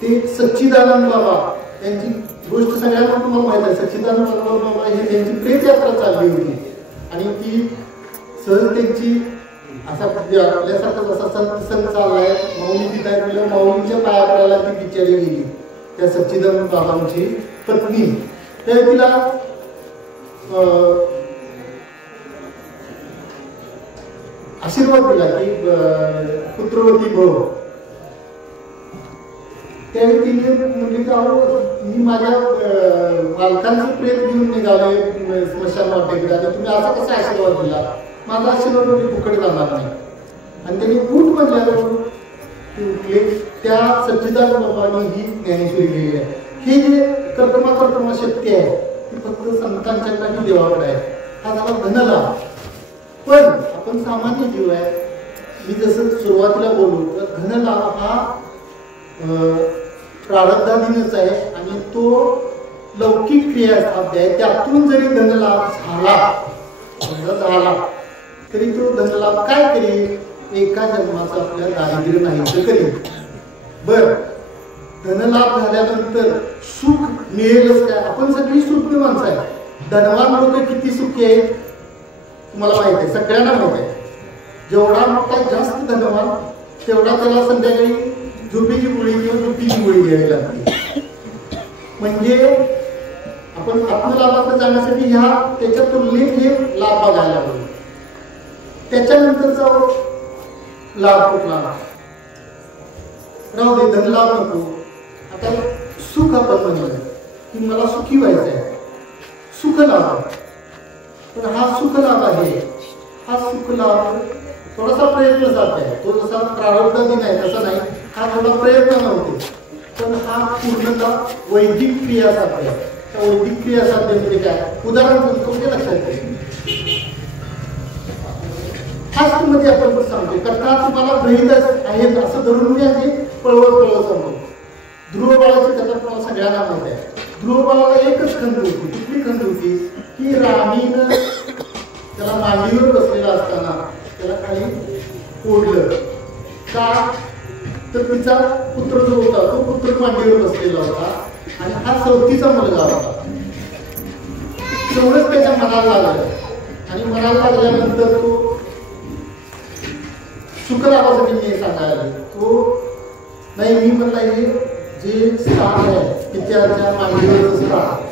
ते सच्चिदानंद बाबा यांची गोष्ट सगळ्यांना तुम्हाला माहित आहे. सच्चिदानंद बाबा हे त्यांची प्रेत यात्रा चालली होती आणि ती सहज त्यांची असा आपल्यासारखं जसा सण चाललाय माऊली तिथं गेलं. माऊलींच्या पाया पडायला ती बिचारी गेली. त्या सच्चिदानंद बाबांची पत्नी त्या तिला आशीर्वाद दिला की पुत्रवती भव. त्यावेळी तिने म्हणजे की अहो मी माझ्या मालकांचं प्रेत घेऊन निघाले स्मशान वाटेकडे आणि तुम्ही असा कसा आशीर्वाद दिला. माझा आशीर्वाद म्हणजे फुकट जाणार नाही. आणि त्यांनी उठ म्हणल्यावर उठले. त्या सच्चिदानंद बाबांनी ही ज्ञानेश्वरी लिहिली आहे. हे जे कर्तमा शक्ती आहे ती फक्त संतांच्या आणि देवाकडे आहे. हा झाला धनलाभ. पण आपण सामान्य जीव आहे. मी जसं सुरुवातीला बोलू तर धनलाभ हा प्रारब्धाधीनच आहे आणि तो लौकिक क्रिया साध्य आहे. त्यातून जरी धनलाभ झाला तरी तो धनलाभ काय करेल. एका जन्माचा आपल्या दारिद्र्य नाही तर करेल. बर धनलाभ झाल्यानंतर सुख मिळेलच काय. आपण सगळी सुखी माणसं आहे. धनवान लोक किती सुखी आहेत तुम्हाला माहित आहे. सगळ्यांना माहित आहे. जेवढा मोठा जास्त धनवान तेवढा त्याला संध्याकाळी झोपेची गोळी किंवा झोपीची गोळी घ्यावी लागते. म्हणजे आपण आत्मलाभाकडे जाण्यासाठी त्याच्या तुलनेत हे लाभ बघायला लागलो. त्याच्यानंतरचा लाभ कुठला राहू दे. धनलाभ नको. आता सुख आपण म्हणलं की मला सुखी व्हायचं आहे. सुख लाभ. पण हा सुख लाभ आहे. हा सुख लाभ थोडासा प्रयत्न साध्य आहे. तो जसा प्रारब्धाधीन आहे तसा नाही. हा थोडा प्रयत्न नव्हते. पण हा पूर्णतः वैदिक क्रिया साध्य आहे. त्या वैदिक क्रिया साध्य म्हणजे काय. उदाहरण म्हणजे लक्षात घ्या. मध्ये आपण सांगतो कथा तुम्हाला ग्रहित आहेत असं धरून मी आधी पळवत सांगतो. ध्रुव बाळाची कथा तुम्हाला सगळ्यांना माहिती आहे. ध्रुव बाळाला एकच खंत होती. कुठली खंत होती की राणीनं त्याला मांडीवर बसलेला असताना त्याला खाली ओढलं का तर तिचा पुत्र जो होता तो पुत्र मांडीवर बसलेला होता आणि हा चौथीचा मुलगा होता. तेवढंच त्याच्या मनाला लागलं आणि मनाला लागल्यानंतर तो सुखलाभासाठी मी सांगायला तो नाही. मी म्हणला हे जे स्थान आहे पित्याच्या मांडीवरचं स्थान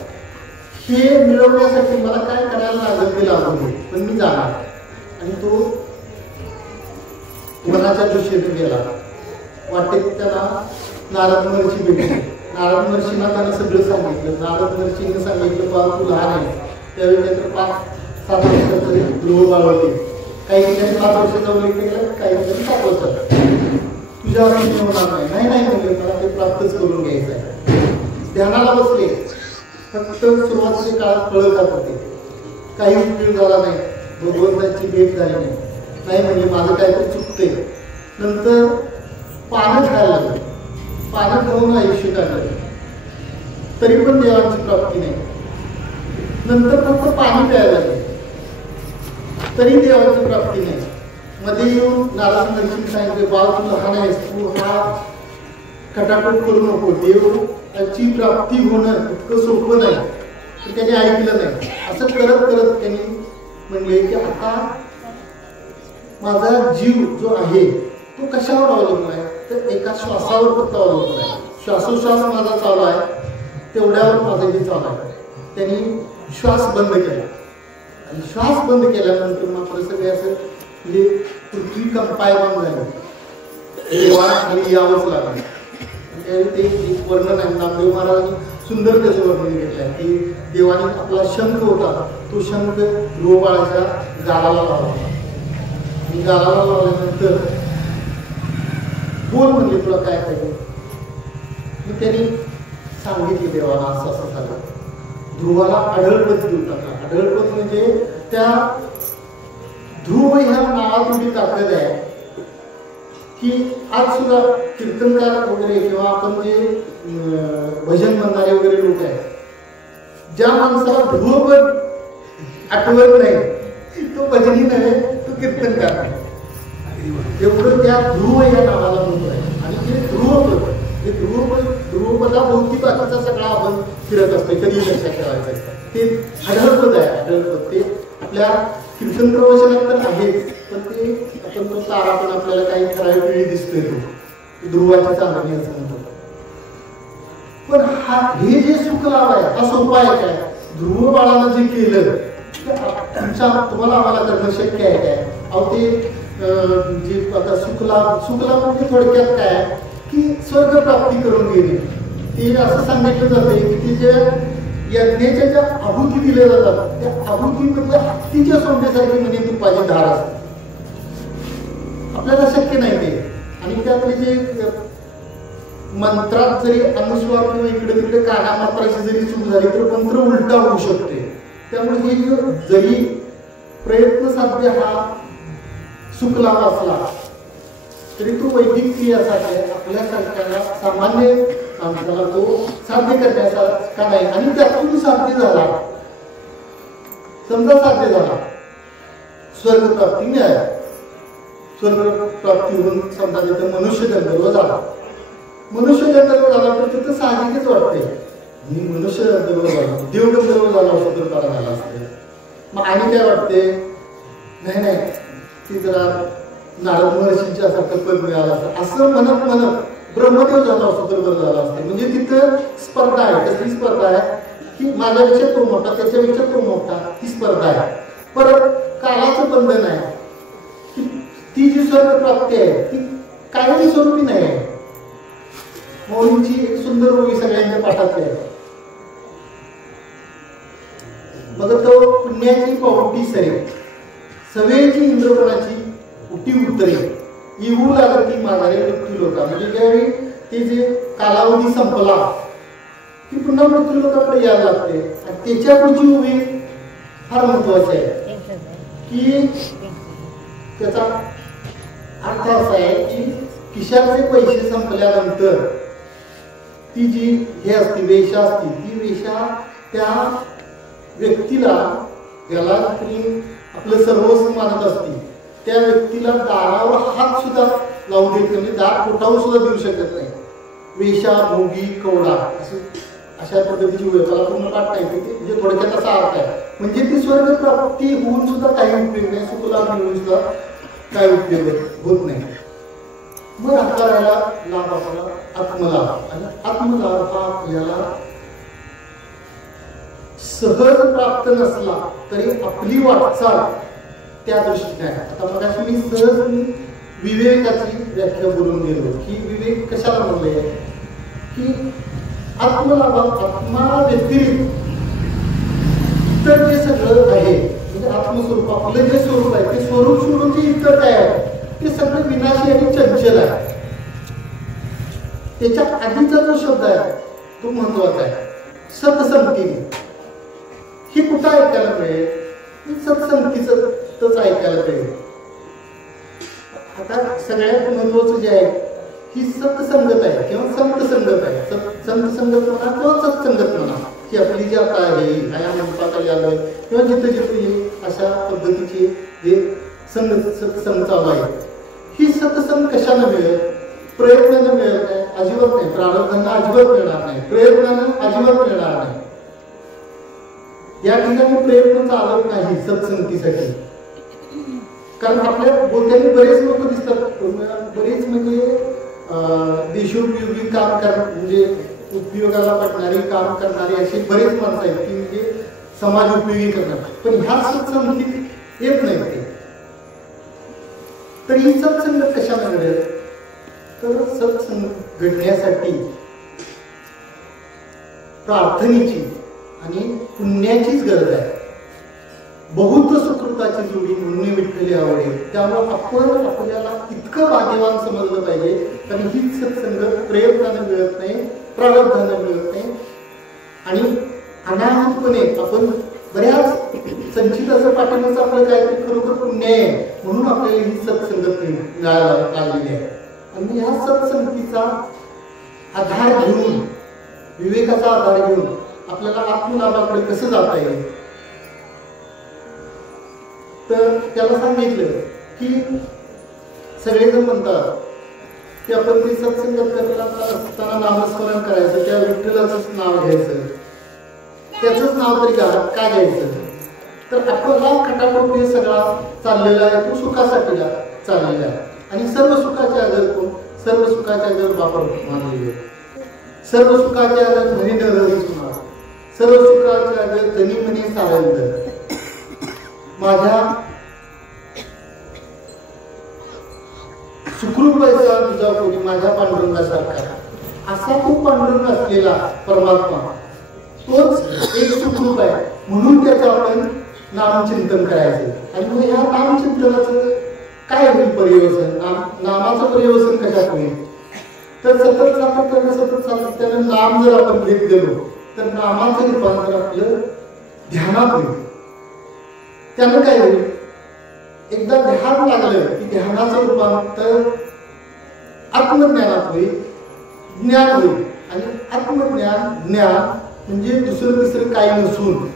हे मिळवण्यासाठी मला काय करायला लागत ते लागू पण मी जाणार. आणि तो वनाच्या दिशेने गेला. वाटेत त्याला नारद महर्षी भेटले. नारद महर्षींना त्यानं सगळं सांगितलं. नारद महर्षीने सांगितलं बाळ तू लहान आहे. त्यावेळी त्याचं 5-7 वर्षाचं ध्रुव बाळ होते. काही ठिकाणी 5 वर्षाचा उल्लेख केला काही ठिकाणी 7 वर्षाचा. तुझ्यावर होणार नाही नाही म्हणले मला ते प्राप्तच करून घ्यायचं आहे. ध्यानाला बसले. फक्त सुरुवातीच्या काळात फळं खात होते. काही उपयोग झाला नाही. भगवंताची भेट झाली नाही म्हणजे माझं काहीतरी चुकते. नंतर पानं खायला लागलं. पानं खाऊन आयुष्य काढलं तरी पण देवाची प्राप्ती नाही. नंतर फक्त पाणी प्यायला लागले तरी देवाची प्राप्ती नाही. मध्ये येऊन नारद महर्षींनी सांगितले बाळ तू लहान आहेस. तू हा खटाटोप करू नको. देवाची प्राप्ती होणं इतकं सोपं नाही. तर त्याने ऐकलं नाही. असं करत करत त्यांनी म्हणले की आता माझा जीव जो आहे तो कशावर अवलंबून आहे तर एका श्वासावर फक्त अवलंबून आहे. श्वासोश्वास माझा चालू आहे तेवढ्यावर माझं हे चालू आहे. त्यांनी श्वास बंद केला आणि श्वास बंद केल्यानंतर मात्र सगळे असं म्हणजे पृथ्वी कंपायमान झाली. देवाला खाली यावंच लागलं. त्यावेळी ते एक वर्णन आहे. नामदेव महाराजांनी सुंदर त्याचं वर्णन केलं आहे की देवाने आपला शंख होता, तो शंख ध्रुव बाळाच्या गालाला लावला आणि गालाला लावल्यानंतर बोल म्हणजे तुला काय पाहिजे. मग त्यांनी सांगितले देवाला असं असं झालं. ध्रुवाला आढळपत देऊ टाकला. आढळपत म्हणजे त्या ध्रुव ह्या नावात एवढी ताकद आहे की आज सुद्धा कीर्तनकार वगैरे किंवा आपण जे भजन म्हणणारे वगैरे लोक आहेत, ज्या माणसाला ध्रुवपद आठवत नाही तो भजनी नव्हे, तो कीर्तनकार नाही. एवढं त्या ध्रुव या नावाला महत्व आहे. आणि ते ध्रुवपद, ते ध्रुवपदाभोवती बाकीचा सगळा आपण फिरत असतो. कधी लक्षात ठेवायचं असतं ते आढळपद आहे. आढळपद ते आपल्या कीर्तन प्रवचनात तर आहेच, पण ते आपण तो तारा पण आपल्याला काही ठराविक वेळी दिसतोय, तो ध्रुवाची चांदणी असं म्हणतो. पण हे जे सुखलाभ आहे हा सोपा आहे काय? ध्रुव बाळानं जे केलं तुम्हाला आम्हाला करणं शक्य आहे काय? अहो ते जे आता सुखलाभ म्हणजे थोडक्यात काय की स्वर्ग प्राप्ती करून घेणे. ते असं सांगितलं जाते की ते जे यज्ञाच्या ज्या आहुती दिल्या जातात त्या आहुतीमध्ये हत्तीच्या सोंडेसारखी म्हणजे तुपाची धार असते. आपल्याला शक्य नाही ते. आणि त्यातले जे मंत्रात जरी अनुस्वार किंवा इकडे तिकडे काना मात्राची जरी चूक झाली तर मंत्र उलटा होऊ शकते. त्यामुळे हे जरी प्रयत्न साध्य हा सुखलाभ असला तरी तो वैदिकीयासाठी आपल्यासारख्या सामान्य माणसाला तो साध्य करण्यासारखा नाही. आणि त्यातून साध्य झाला, समजा साध्य झाला, स्वर्गप्राप्ती मिळाली. स्वर्गप्राप्ती होऊन समजा तिथे मनुष्य गंधर्व झाला. मनुष्य गंधर्व झाला तर तिथं साहजिकच वाटते मी मनुष्य गंधर्व झाला, देव गंधर्व झाला असं तर बरा झाला असते. मग आणि काय वाटते, नाही नाही ती जरा नारद महर्षींच्या सारखं पद मिळालं असतं असं म्हणत ब्रह्मदेव झाला असतो तर बरं झालं असतं. म्हणजे तिथं स्पर्धा आहे. कसली स्पर्धा आहे की माझ्यापेक्षा तो मोठा, त्याच्यापेक्षा तो मोठा, ही स्पर्धा आहे. परत कालाचं बंधन आहे की ती जी स्वर्ग प्राप्ती आहे ती कायम स्वरूपी नाही आहे. मौलींची एक सुंदर ओवी सगळ्यांच्या पाठातली आहे. मग तो पुण्याची पावटी सरे सवेची इंद्रपणाची उटी उतरे येऊ लागती माघारे मृत्यू लोका. म्हणजे ज्यावेळी ते जे कालावधी संपला की पुन्हा मृत्यू लोकांकडे यायला लागते. आणि त्याच्या पुढची उभी फार महत्वाची आहे की त्याचा अर्थ असा आहे की खिशाचे पैसे संपल्यानंतर ती जी हे असते वेशा असते, ती वेशा त्या व्यक्तीला ज्याला आपलं सर्वस्व मानत असते त्या व्यक्तीला दारावर हात सुद्धा लावून देत नाही, म्हणजे दार कोटावून सुद्धा देऊ शकत नाही. वेशा, भोगी, कवडा अशा पद्धतीची मला पूर्ण पाठ नाही म्हणजे थोडक्यात असा अर्थ आहे. म्हणजे ती स्वर्ग प्राप्ती होऊन सुद्धा काही उपयोग नाही, सुखलाभ मिळून सुद्धा काही उपयोग होत नाही. मग आता राहिला लाभ आपला आत्मलाभ. आणि आत्मलाभ हा आपल्याला सहज प्राप्त नसला तरी आपली वाटचाल त्या दृष्टीने आहे. आता मग मी विवेकाची व्याख्या बोलून गेलो की विवेक कशाला म्हणले की आत्मलाभात आत्मा व्यतिरिक्त इतर जे सगळं आहे म्हणजे आत्मस्वरूप आपलं जे स्वरूप आहे ते स्वरूप सोडून जे इतर काय आहे ते सगळं विनाशी आणि चंचल आहे. त्याच्या आधीचा जो शब्द आहे तो महत्वाचा आहे, सत्संगतीने. हे कुठं ऐकायला मिळेल? सत्संगतीच ऐकायला मिळेल. आता सगळ्यात महत्वाचं जे आहे ही सत्संगत आहे किंवा संत संगत आहे. संत संगत म्हणा किंवा सत्संगत म्हणा, ही आपली जी आता आहे या मंडपाखाली आलोय किंवा जिथे जिथे अशा पद्धतीचे जे सत्संग चालू आहे, ही सत्संग कशाने मिळेल? प्रयत्नानं मिळत नाही, अजिबात नाही. प्रारब्धांना अजिबात मिळणार नाही, प्रयत्नानं अजिबात मिळणार नाही. या ठिकाणी प्रयत्न चालत नाही सत्संगतीसाठी. कारण आपल्या बोलत्यांनी बरेच लोक दिसतात, बरेच म्हणजे देशोपयोगी काम म्हणजे उपयोगाला पडणारी काम करणारी अशी बरेच माणसं आहेत की म्हणजे समाज उपयोगी करणार, पण ह्या सत्संगतीत येत नाही ते. तर ही सत्संगत कशाला घडेल? तर सत्संग घडण्यासाठी प्रार्थनेची आणि पुण्याचीच गरज आहे. बहुत सुकृताची जोडी म्हणून विठ्ठली आवडे. त्यामुळे आपण आपल्याला इतकं भाग्यवान समजलं पाहिजे, कारण ही सत्संगत प्रयत्नानं मिळत नाही, प्रारब्धानं मिळत नाही. आणि अनाहतपणे आपण बऱ्याच संचित असं पाठवण्याचं आपलं काय खरोखर पुण्य आहे, म्हणून आपल्याला ही सत्संगत मिळायला लागलेली आहे. आणि ह्या सत्संगतीचा आधार घेऊन, विवेकाचा आधार घेऊन आपल्याला आत्मलाभाकडे कसं जाता येईल, तर त्याला सांगितलं की सगळेजण म्हणतात की आपण ते सत्संगत करत असताना नामस्मरण करायचं, त्या विठ्ठलाचंच नाव घ्यायचं, त्याचंच नाव तरी काय घ्यायचं. तर आपला खटाटोप सगळा चाललेला आहे, तो सुखासाठी चाललेला आहे. आणि सर्व सुखाचे आगर कोण? सर्व सुखाचे आगर बाबा मानलेले. सर्व सुखाचे आगर धनी नरहरी सुना, सर्व सुखाचे आगर धनी म्हणे सारंग. माझ्या सुखरूप पैसा तुझा कोणी, माझ्या पांडुरंगासारखा. असा तो पांडुरंग असलेला परमात्मा, तोच एक सुखरूप आहे. म्हणून त्याचं आपण नामचिंतन करायचं. आणि मग ह्या नामचिंतनाचं काय होईल पर्यवसन? नामाचं पर्यवसन कशात होईल? तर सतत सातत्यानं नाम जर आपण घेत गेलो तर नामाचं रूपांतर आपलं ध्यानात होईल. त्यानं काय होईल? एकदा ध्यान लागलं की ध्यानाचं रूपांतर आत्मज्ञानात होईल, ज्ञान होईल. आणि आत्मज्ञान, ज्ञान म्हणजे दुसरं तिसरं काही नसून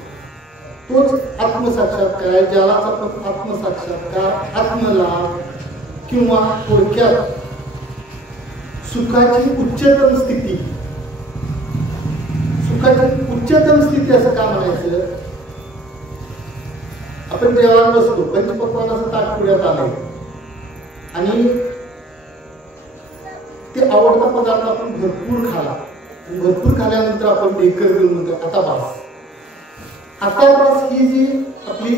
तोच आत्मसाक्षात्कार आहे. ज्याला आपण आत्मसाक्षात्कार, आत्मलाभ किंवा थोडक्यात सुखाची उच्चतम स्थिती, सुखाची उच्चतम स्थिती असं का म्हणायचं? आपण जेवण बसतो, पंचपक्वान्नाचं ताट पुढ्यात आलंय आणि ते आवडता पदार्थ आपण भरपूर खाला, भरपूर खाल्यानंतर आपण ढेकर घेऊन म्हणतो आता बास. आता बास ही जी आपली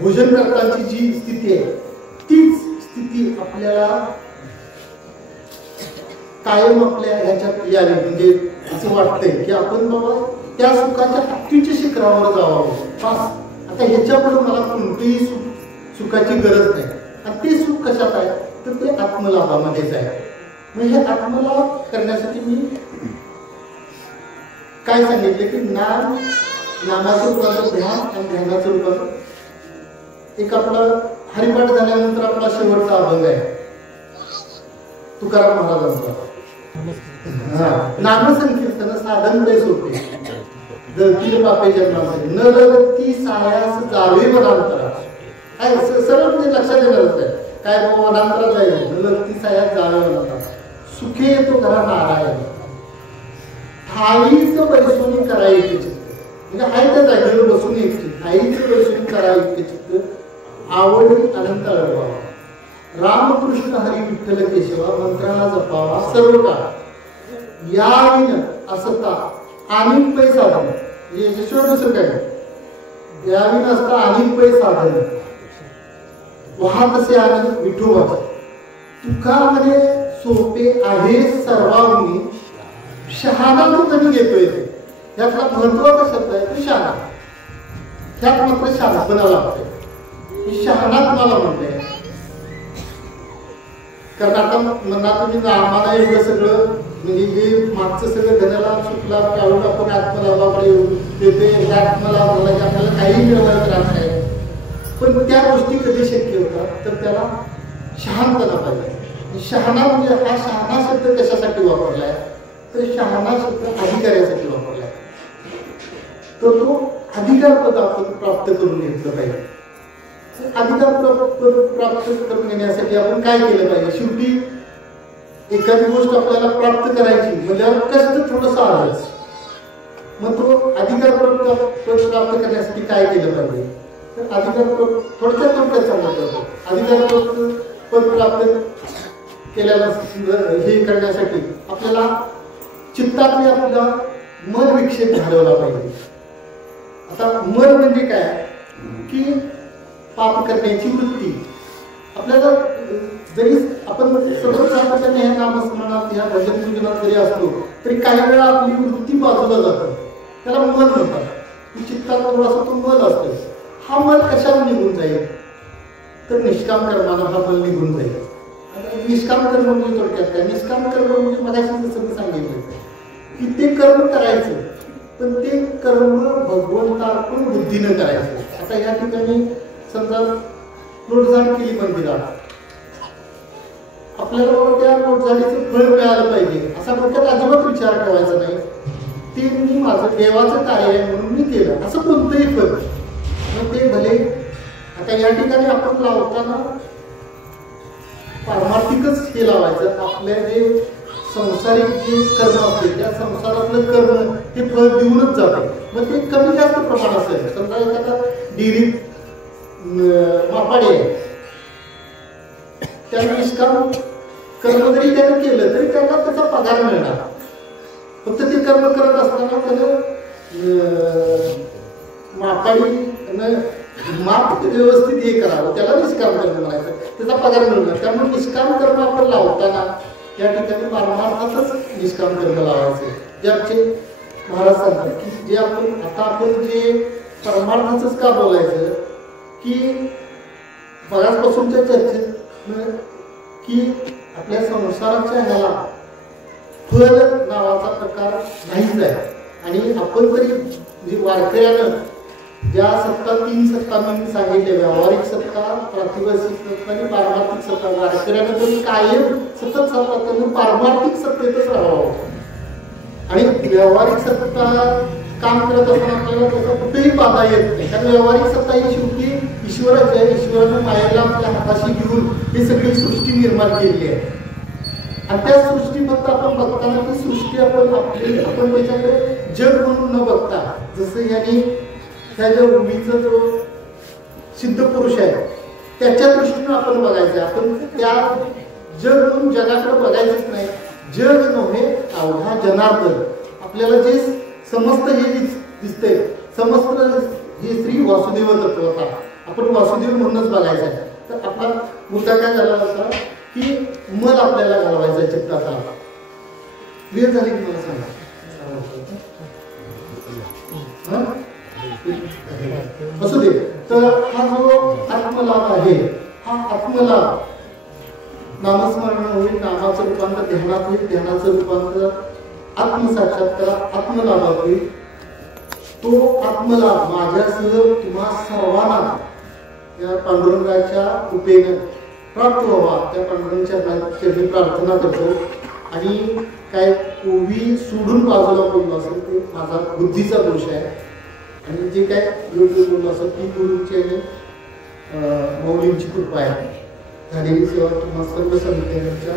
भोजन करताची जी स्थिती आहे, तीच स्थिती आपल्याला कायम आपल्या ह्याच्यात यावी. म्हणजे असं वाटतंय की आपण बाबा त्या सुखाच्या अत्युच्च शिखरावर जावं. बास, आता ह्याच्यापुढे मला कोणतीही सुखाची गरज नाही. आणि ते सुख कशात आहे? तर ते आत्मलाभामध्येच आहे. मग हे आत्मलाभ करण्यासाठी मी काय सांगितलं की नामाचं रूपांतर ध्यान आणि ध्यानाचं रूपांतर. एक आपला हरिपाठ झाल्यानंतर आपला शेवटचा अभंग आहे तुकाराम महाराजांचा. नामसंकीर्तन साधन लय सोपे, जळतील पापे जन्माचे, न लगती सायास जावे वनांतरा. काय सरळ म्हणजे लक्षात येणारच आहे. काय बाबा वनांतरात जायचं, न लगती सायास जावे वनांतरा. सुखे येतो घरा नारायण, ठाईचं बैसून करायचे चित्त. म्हणजे आहे त्या जागेवर बसून यायची, ठाईचं बैसून करायचे चित्त. आवडी अनंत अळवावा, रामकृष्ण हरी विठ्ठल केशवा मंत्राला जपावा सर्व काळ. याविन असता अनेक पै साधन, याच्याशिवाय दुसरं काय? याविन असता अनेक पै साधन, वाहत असे आनंद विठोबाचा. तुकामध्ये सोपे आहे सर्वांनी, शहाणा तो कधी घेतोय ते. यातला महत्वाचा शब्द आहे तो शहाणा. त्यात मात्र शहाणपणा लागतोय. शहाणा तुम्हाला म्हणतोय कारण आता म्हणा तुम्ही नामाला एवढं सगळं म्हणजे हे मागचं सगळं धनाला सुखला काढून आपण आत्मलाभाकडे येते. आत्मलाभ झाला की आपल्याला काही मिळवायला त्रास आहे. पण त्या गोष्टी कधी शक्य होतात? तर त्याला शहाणपणा पाहिजे. शहाणा म्हणजे हा शहाणा शब्द कशासाठी वापरलाय? तर शहाणा शब्द अधिकाऱ्यासाठी वापरलाय. तर तो अधिकार पद आपण प्राप्त करून घेतलं पाहिजे. अधिकार प्राप्त करून घेण्यासाठी आपण काय केलं पाहिजे? शेवटी एखादी गोष्ट आपल्याला प्राप्त करायची म्हणजे कष्ट थोडंसं आलंच. मग तो अधिकार प्राप्त करण्यासाठी काय केलं पाहिजे? तर अधिकार थोडक्यात सांगत जातो. अधिकार पद प्राप्त केल्याला हे करण्यासाठी आपल्याला चित्तातले आपला मन विक्षेप घालवला पाहिजे. आता मन म्हणजे काय की पाप करण्याची वृत्ती. आपल्याला जरी आपण सर्व सातत्याने ह्या नामस्मरणात ह्या भजन पूजनात जरी असतो तरी काही वेळा आपली वृत्ती बाजूला जातात, त्याला मन म्हणतात. चित्तात थोडासा तो मल असतो. हा मल कशाला निघून जाईल तर निष्काम कर्मानं हा मल निघून जाईल. निष्काम कर्म म्हणजे थोडक्यात काय, निष्काम कर्म म्हणजे मगाशी जसं मी सांगितलं की ते कर्म करायचं, पण ते कर्म भगवंतार्पण बुद्धीनं करायचं. आता या ठिकाणी समजा लोटझाड केली मंदिरात, आपल्याला त्या लोटझाडीचं फळ मिळालं पाहिजे असा डोक्यात अजिबात विचार ठेवायचा नाही. ते मी माझं देवाचं कार्य आहे म्हणून मी केलं असं कोणतंही फळ. मग ते भले आता या ठिकाणी आपण लावताना पारमार्थिकच हे लावायचं. आपल्या जे संसारिक जे कर्म असते त्या संसारातलं कर्म हे फळ देऊनच जाते. मग ते कमी जास्त प्रमाण असेल. समजा एखादा डेअरीत मापाडी आहे, त्या निष्काम कर्म जरी त्यानं केलं तरी त्यांना त्याचा पगार मिळणार. फक्त ते कर्म करत असताना त्यानं मापाडी माप व्यवस्थित हे करावं, त्याला निष्काम कर्म म्हणायचं, त्याचा पगार मिळणार. त्यामुळे निष्काम कर्म आपण लावताना या ठिकाणी परमार्थातच निष्काम कर्म लावायचे. जे आमचे महाराज सांगतात की जे आपण जे परमार्थाच का बोलायचं की बऱ्याचपासूनच्या चर्चेत की आपल्या संसाराच्या ह्याला फळ नावाचा प्रकार नाहीच आहे. आणि आपण तरी वारकऱ्यानं ज्या सत्ता 3 सत्ता मी सांगितले, व्यावहारिक सत्ता, प्रातिभासिक सत्ता आणि पारमार्थिक सत्ता, वारकऱ्यानं तरी कायम सतत सत्ता त्यांनी पारमार्थिक सत्तेतच राहावं. आणि व्यावहारिक सत्ता काम करत असताना आपल्याला त्याचा कुठेही बाधा येत नाही. कारण व्यावहारिक सत्ता ही शेवटी ईश्वराची आहे. ईश्वरानं मायेला आपल्या हाताशी घेऊन ही सगळी सृष्टी निर्माण केली आहे. आणि त्या सृष्टी फक्त आपण बघताना ती सृष्टी आपण त्याच्याकडे जग म्हणून न बघता, जसं यांनी ह्या ज्या भूमीचा जो सिद्ध पुरुष आहे त्याच्या दृष्टीनं आपण बघायचं. आपण त्या जग म्हणून जगाकडे बघायचंच नाही. जग नव्हे अवघा जनार्दन. आपल्याला जे समस्त हे दिसतंय, समस्त हे श्री वासुदेव तत्वता, आपण वासुदेव म्हणूनच बघायचं आहे. तर आपला मुद्दा काय झाला होता की मल आपल्याला घालवायचा चित्ताचा. क्लिअर झाली की मला सांगा. असू दे. तर हा जो आत्मलाभ आहे, हा आत्मलाभ नामस्मरण होईल, नामाचं रूपांतर ध्यानात होईल, ध्यानाचं रूपांतर आत्मसाक्षात्कार आत्मलाभात होईल. तो आत्मलाभ माझ्यासह तुम्हा सर्वांना या पांडुरंगाच्या कृपेने प्राप्त व्हावा, त्या पांडुरंगाच्या मी प्रार्थना करतो. आणि काय ओवी सोडून बाजूला बोललो असेल ते माझा बुद्धीचा दोष आहे. आणि जे काय योग्य बोललो असेल ती गुरुची आणि मौलींची कृपा आहे. झालेली सेवा तुम्हा सर्व समित्यांच्या